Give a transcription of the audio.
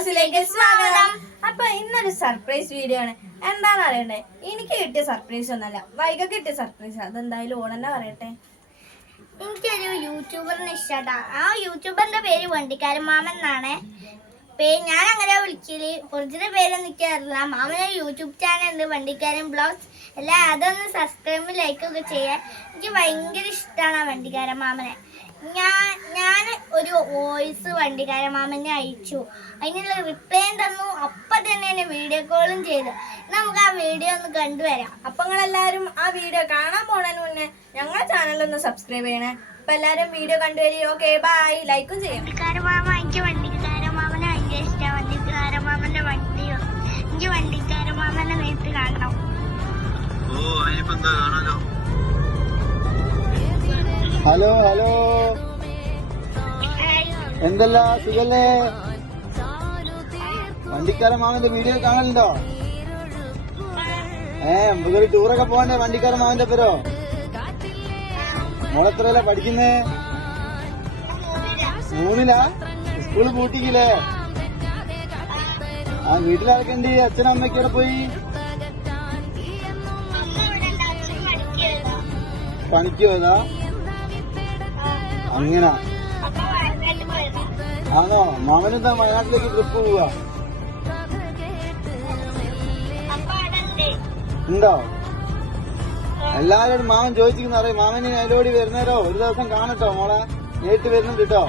ബ്ലോഗ്സിലേക്ക് സ്വാഗതം. അപ്പൊ ഇന്നൊരു സർപ്രൈസ് വീഡിയോ ആണ്. എന്താണെന്ന് അറിയണ്ടേ? എനിക്ക് കിട്ടിയ സർപ്രൈസ് ഒന്നല്ല, വൈകി കിട്ടിയ സർപ്രൈസ്. അതെന്തായാലും ഓണെന്നെ പറയട്ടെ. എനിക്കൊരു യൂട്യൂബറിനെ ഇഷ്ടാ. ആ യൂട്യൂബറിന്റെ പേര് വണ്ടിക്കാരൻ മാമൻ എന്നാണ്. ഞാൻ അങ്ങനെ വിളിക്കല്. ഒറിജിനൽ പേരൊന്നും എനിക്കറിയില്ല. മാമന് യൂട്യൂബ് ചാനൽ ഉണ്ട്, വണ്ടിക്കാരൻ ബ്ലോഗ്സ്. എല്ലാം അതൊന്ന് സബ്സ്ക്രൈബ് ലൈക്ക് ഒക്കെ ചെയ്യാൻ. എനിക്ക് ഭയങ്കര ഇഷ്ടമാണ് ആ വണ്ടിക്കാരൻ മാമനെ. ഞാൻ ഒരു വോയിസ് വണ്ടിക്കാരൻ മാമനെ അയച്ചു. അതിനുള്ള റിപ്ലൈ തന്നു. അപ്പം തന്നെ എന്നെ വീഡിയോ കോളും ചെയ്തു. നമുക്ക് ആ വീഡിയോ ഒന്ന് കണ്ടുവരാം. അപ്പൊ നിങ്ങളെല്ലാരും ആ വീഡിയോ കാണാൻ പോണതിന് മുന്നേ ഞങ്ങളുടെ ചാനലൊന്ന് സബ്സ്ക്രൈബ് ചെയ്യണേ. അപ്പൊ എല്ലാരും വീഡിയോ കണ്ടുവരി. Okay, by. ലൈക്കും ചെയ്യും. വണ്ടിക്കാരൻ മാമ, എനിക്ക് വണ്ടിക്കാരൻ മാമനെ ഭയങ്കര ഇഷ്ടമാണ്. വണ്ടിക്കാരൻ മാമന്റെ വണ്ടിയോ, എനിക്ക് വണ്ടിക്കാരൻ മാമനെ നേരിട്ട് കാണണം. ഹലോ ഹലോ, എന്തല്ല സുഖല്ലേ? വണ്ടിക്കാരൻ മാമന്റെ വീഡിയോ കാണലുണ്ടോ? നമുക്കൊരു ടൂറൊക്കെ പോകണ്ടേ വണ്ടിക്കാരൻ മാമന്റെ പേരോ? മോളെത്രയല്ല പഠിക്കുന്നേ? 3-ലാ? സ്കൂള് പൂട്ടിക്കില്ലേ? ആ, വീട്ടിലാരൊക്കെ ഉണ്ട്? അച്ഛനും അമ്മയ്ക്ക് ഇവിടെ പോയി? പണിക്ക് പോയതാ? അങ്ങനെ ആണോ? മാമനെന്താ വയനാട്ടിലേക്ക് ട്രിപ്പ് പോവാ? ഉണ്ടോ? എല്ലാവരോടും മാമൻ ചോദിച്ചിരിക്കുന്ന അറിയാം. മാമന് അതിലോടി വരുന്നേരോ ഒരു ദിവസം കാണട്ടോ മോളെ, നേരിട്ട് വരുന്നുണ്ട് കേട്ടോ.